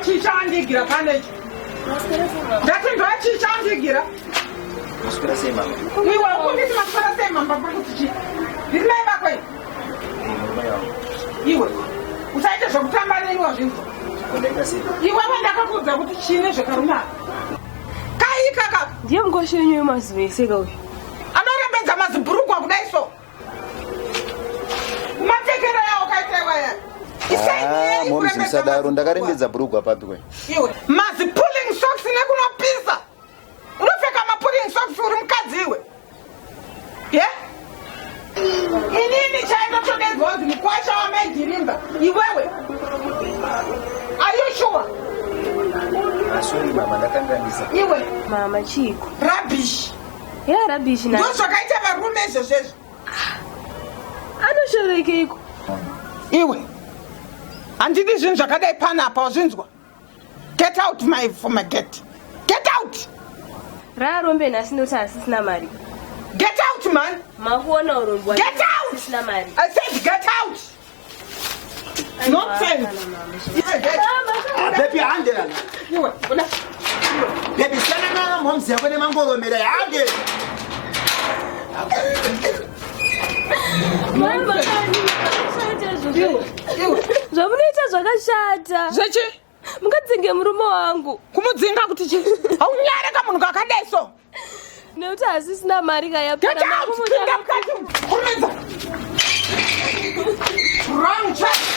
ndochindigira pane ndati ndochindigira Maswera sei mama? iwe ukunditi maswera sei mama pakuti chi ndiri mai vako iwe usaite zvokutamba neni wazvinzwa iwe vandakakudza kuti chine zvekarumara kaikaka ndiye mukosho wenyu wemazuva eseka uyu anorembedza mazibhurugwa kudai so mapfekero yawo kaitaiwaya momzi musadaro ndakarembedza bhurugwa papi kwai iwe mazipulling socks nekunopisa unopfeka mapulling socks uri mukadzi iwe ye inini chainotodedzwa kuti mukwasha wamaigirimba iwewe ayushuwa asori mama ndakanganisa iwe mama chiko rabish ya rabish na ndo zvakaita varume izvozvezvo anoshorekeiko iwe handidi zvinhu zvakadai panapa wazvinzwa get out from my gate get out raarombe nhasi noti hasisina mari get out man makuona urongwa get out hasisina mari I said get out nonsense Baby handela iwe una baby sana na momzi yako nemangoromera yande zvamunoita zvakashata zvechi mukadzinge murume wangu kumudzinga kuti chi haunyareka munhu kakadai so nekuti hasisina mari get out pinda mukati kurumidza wrong check